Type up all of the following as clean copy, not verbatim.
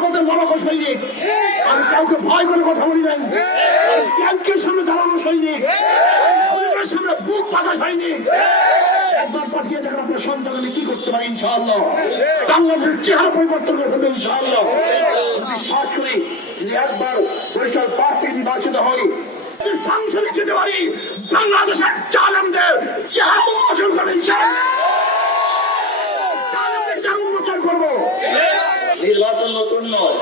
রাজপথের লড়াকু সৈনিক, আমি কাউকে ভয় করে কথা বলি নাই, ট্যাঙ্কের সামনে দাঁড়ানো সৈনিক, সামনে বুক পাতা সৈনিক। একবার পাঠিয়ে দেখেন আপনার সন্তান আমি কি করতে পারি ইনশাআল্লাহ। বাংলাদেশের চেহারা পরিবর্তন করে ফেলবে ইনশাআল্লাহ। বিশ্বাস করি যে একবার বরিশাল পার্টি নির্বাচিত হই, সংসদে যেতে পারি, বাংলাদেশের জালেমদের চেহারা উন্মোচন করবে ইনশাআল্লাহ। জালেমদের চেহারা উন্মোচন করবো। নির্বাচন নতুন নয়,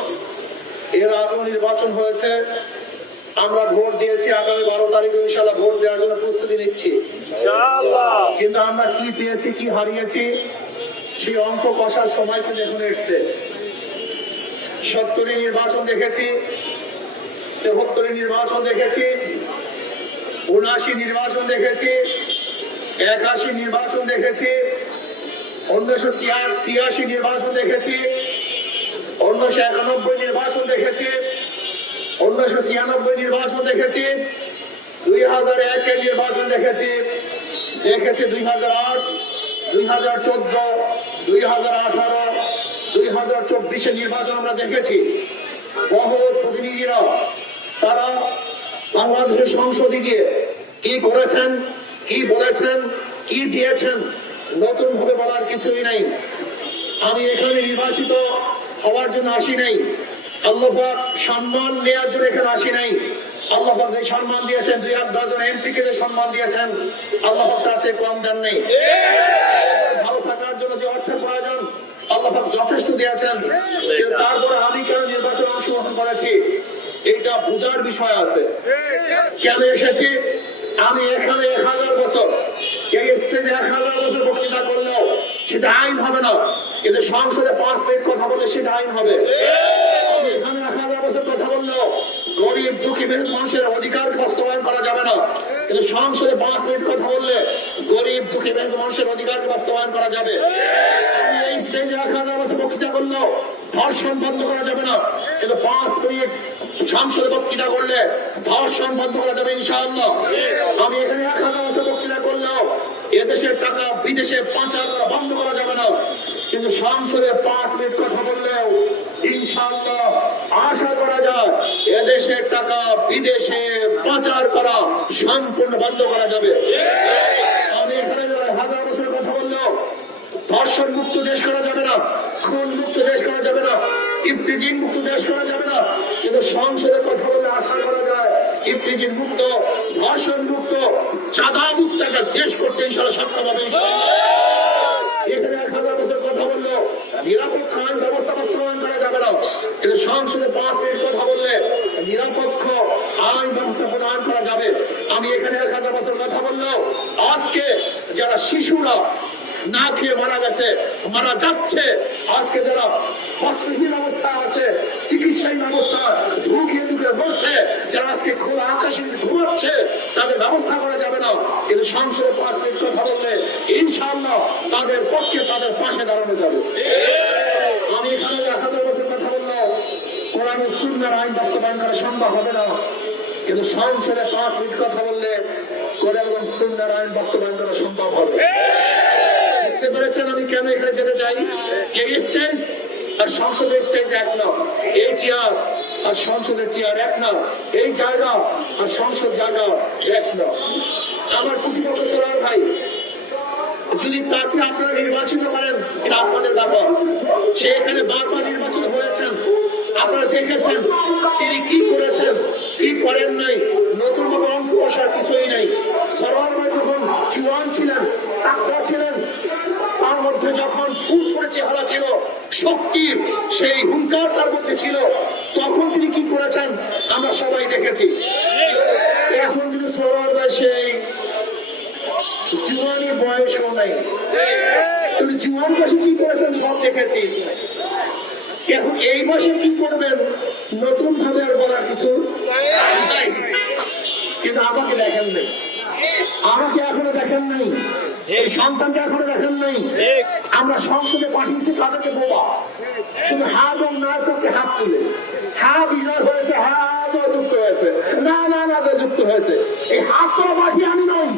এর আগেও নির্বাচন হয়েছে, আমরা ভোট দিয়েছি। আগামী 12 তারিখে ইনশাআল্লাহ ভোট দেওয়ার জন্য প্রস্তুতি নিচ্ছি কিন্তু আমরা কি পেয়েছি কি হারিয়েছি সেই অঙ্ক কষার সময় কিন্তু এখন এসছে। 70 নির্বাচন দেখেছি, 73 নির্বাচন দেখেছি, 79 নির্বাচন দেখেছি, 81 নির্বাচন দেখেছি, 1986 নির্বাচন দেখেছি, 1991 নির্বাচন দেখেছি, 1996 নির্বাচন দেখেছি, 2001 নির্বাচন দেখেছি, 2008, 2014, 2018, 2024 নির্বাচন আমরা দেখেছি। বহু প্রতিনিধিরা তারা বাংলাদেশের সংসদে গিয়ে কি করেছেন, কি বলেছেন, কি দিয়েছেন, নতুন ভাবে বলার কিছুই নাই। আমি এখানে নির্বাচিত হওয়ার জন্য আসি নাই, আল্লাহ পাক সম্মান নেওয়ার জন্য এখানে আসি নাই। আল্লাহ পাক যে সম্মান দিয়েছেন, 2-10 জন এমপি কে যে সম্মান দিয়েছেন, আল্লাহ পাক তার চেয়ে কম দেন নেই। ভালো থাকার জন্য যে অর্থের প্রয়োজন আল্লাহ পাক যথেষ্ট দিয়েছেন, কিন্তু তারপরে আমি কেন নির্বাচনে অংশগ্রহণ করেছি এটা বোঝার বিষয় আছে। কেন এসেছি? আমি এখানে 1000 বছর, এই স্টেজে 1000 বছর বক্তৃতা করলেও সেটা আইন হবে না, কিন্তু সংসদে 5 মিনিট কথা বলে সেটা আইন হবে। এখানে 1000 বছর কথা বললেও গরিব দুঃখী মেহনত মানুষের অধিকার বাস্তবায়ন করা যাবে না, কিন্তু সংসদে 5 মিনিট কথা বললে গরিব দুঃখী মেহনত মানুষের অধিকার বাস্তবায়ন করা যাবে। এই স্টেজে 1000 বছর বক্তৃতা করলেও ধর্ষণ বন্ধ করা যাবে না, কিন্তু 5 মিনিট সংসদে বক্তৃতা করলে ধর্ষণ বন্ধ করা যাবে ইনশাআল্লাহ। আমি এখানে 1000 বছর বক্তৃতা করলেও এদেশের টাকা বিদেশে পাচার করা বন্ধ করা যাবে না, কিন্তু সংসদে 5 মিনিট কথা বললেও ইনশাআল্লাহ আশা করা যায় এদেশের টাকা বিদেশে পাচার করা সম্পূর্ণ বন্ধ করা যাবে। আমি এখানে 1000 বছর কথা বললেও ধর্ষণ মুক্ত দেশ করা যাবে না, খুন মুক্ত দেশ করা যাবে না, ইফতিজিং মুক্ত দেশ করা যাবে না, কিন্তু সংসদে কথা বললে আশা করা যায় ইফতিজিং মুক্ত, ধর্ষণ মুক্ত, চাঁদা মুক্ত একটা দেশ করতে ইনশাআল্লাহ সক্ষম হবে। এখানে 1000 বছর কথা বললেও নিরপেক্ষ আইন ব্যবস্থা বাস্তবায়ন করা যাবে না, কিন্তু সংসদে 5 মিনিট কথা বললে নিরপেক্ষ আইন ব্যবস্থা প্রদান করা যাবে। আমি এখানে 1000 বছর কথা বললেও আজকে যারা শিশুরা না খেয়ে মারা গেছে, মারা যাচ্ছে, আজকে যারা হস্তহীন অবস্থা আছে, চিকিৎসাহীন অবস্থা ঢুকিয়ে ঢুকে বসছে, যারা আজকে খোলা আকাশে ঘুমাচ্ছে, তাদের ব্যবস্থা করা যাবে না, কিন্তু সংসদে 5 মিনিট কথা বললে ইনশাআল্লাহ তাদের পক্ষে তাদের পাশে দাঁড়ানো যাবে। আমি এখানে 1000 বছর কথা বললেও কোরআন ও সুন্নাহর আইন বাস্তবায়ন করা সম্ভব হবে না, কিন্তু সংসদে 5 মিনিট কথা বললে কোরআন এবং সুন্নাহর আইন বাস্তবায়ন করা সম্ভব হবে। বুঝতে পেরেছেন আমি কেন এখানে যেতে চাই? এই স্টেজ আর সংসদের স্টেজ এক না, এই চেয়ার আর সংসদের চেয়ার এক না, এই জায়গা আর সংসদ জায়গা এক না। আমার প্রতিপক্ষ সরার ভাই, যদি তাকে আপনারা নির্বাচিত করেন এটা আপনাদের ব্যাপার। সে এখানে বারবার নির্বাচিত হয়েছেন, আপনারা দেখেছেন তিনি কি করেছেন, কি করেন নাই, নতুন ভাবে অঙ্ক কষার কিছুই নাই। সরার ভাই যখন জুয়ান ছিলেন, তাকওয়া ছিলেন, তার মধ্যে যখন ফুল ছড়ে চেহারা ছিল, শক্তির সেই হুঙ্কার তার মধ্যে ছিল, তখন তিনি কি করেছেন আমরা সবাই দেখেছি। এখন কিন্তু সরার ভাই সেই জুয়ানি বয়সও নাই, তুমি জুয়ান বয়সে কি করেছেন সব দেখেছি। এখন এই বয়সে কি করবেন নতুন ভাবে আর বলার কিছু নাই। কিন্তু আমাকে দেখেন নাই, আমাকে এখনো দেখেন নাই, এই সন্তানকে এখনো দেখেন নাই। আমরা সংসদে পাঠিয়েছি তাদেরকে বোবা, শুধু হা এবং না করতে হাত তুলে, হা বিজয় হয়েছে, হা জয়যুক্ত হয়েছে, না না না জয়যুক্ত হয়েছে। এই হাত তোলা পাঠিয়ে আমি নই,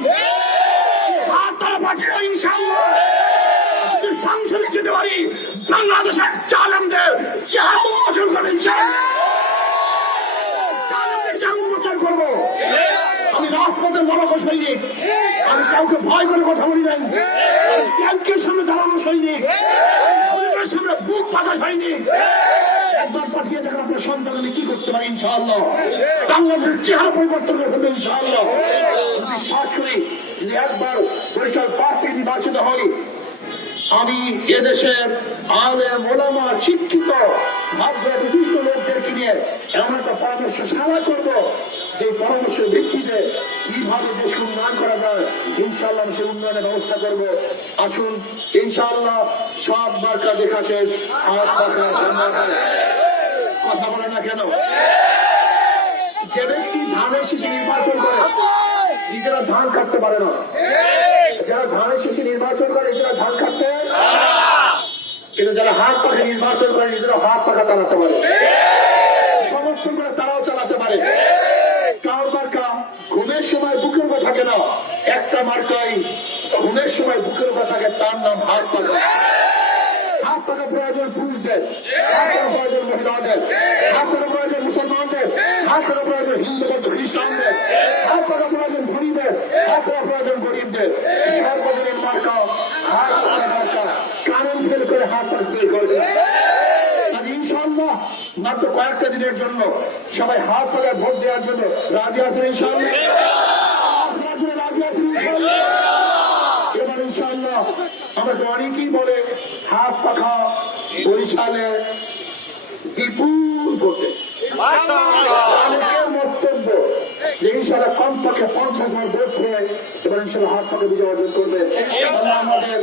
হাত তোলা পাঠিয়ে ইনশাআল্লাহ সংসদে যেতে পারি, বাংলাদেশের জালেমদের চেহারা উন্মোচন আপনাদের মরক সৈনিক। আমি কাউকে ভয় করে কথা বলি নাই। আমি ট্যাঙ্কের সামনে দাঁড়ানো সৈনিক, হরিণের সামনে বুক পাতা সৈনিক। একবার পাঠিয়ে দেখেন আপনার সন্তান আমি কি করতে পারি ইনশাআল্লাহ। বাংলাদেশের চেহারা পরিবর্তন করে ফেলবে ইনশাআল্লাহ। বিশ্বাস করি যদি একবার বরিশাল 5 থেকে নির্বাচিত হই, আমি এদেশের আলেম ওলামা শিক্ষিত ভাগ্য বিশিষ্ট লোকদেরকে নিয়ে এমন একটা পরামর্শ সভা করব, যে পরামর্শের ভিত্তিতে কিভাবে দেশ উন্নয়ন করা যায় ইনশাআল্লাহ আমি সেই উন্নয়নের ব্যবস্থা করব। আসুন ইনশাআল্লাহ সব মার্কা দেখা শেষ, হাত পাখা কথা বলে না কেন? যে ব্যক্তি ধানের শীষে নির্বাচন করে নিজেরা ধান কাটতে পারে না, যারা ধানের শীষে নির্বাচন করে নিজেরা ধান কাটতে, কিন্তু যারা হাত পাখা নির্বাচন করে নিজেরা হাত পাখা চালাতে পারে, সমর্থন করে তারাও চালাতে পারে। কার মার্কা ঘুমের সময় বুকের উপর থাকে না, একটা মার্কাই ঘুমের সময় বুকের উপর থাকে, তার নাম হাত পাখা। হাত পাখা প্রয়োজন পুরুষদের, হাত পাখা প্রয়োজন মহিলাদের, হাত পাখা প্রয়োজন মুসলমানদের, হাত পাখা প্রয়োজন হিন্দু বৌদ্ধ খ্রিস্টানদের, হাত পাখা প্রয়োজন ধনীদের, হাত পাখা প্রয়োজন গরিবদের। সর্বজনীন মার্কা হাত পাখা মার্কা। কারণ ফেল করে হাত পাখা ফেল করবে ইনশাআল্লাহ। মাত্র কয়েকটা দিনের জন্য সবাই হাত পাখায় ভোট দেওয়ার জন্য রাজি আছেন ইনশাআল্লাহ? রাজি আছেন ইনশাআল্লাহ? এবার ইনশাআল্লাহ আমাকে অনেকেই বলে হাত পাখা বরিশালে বিপুল ভোটে, অনেকের বক্তব্য যে ইনশাআল্লাহ কমপক্ষে 50,000 ভোট হয়ে এবার ইনশাআল্লাহ হাত পাখা বিজয় অর্জন করবে। আমাদের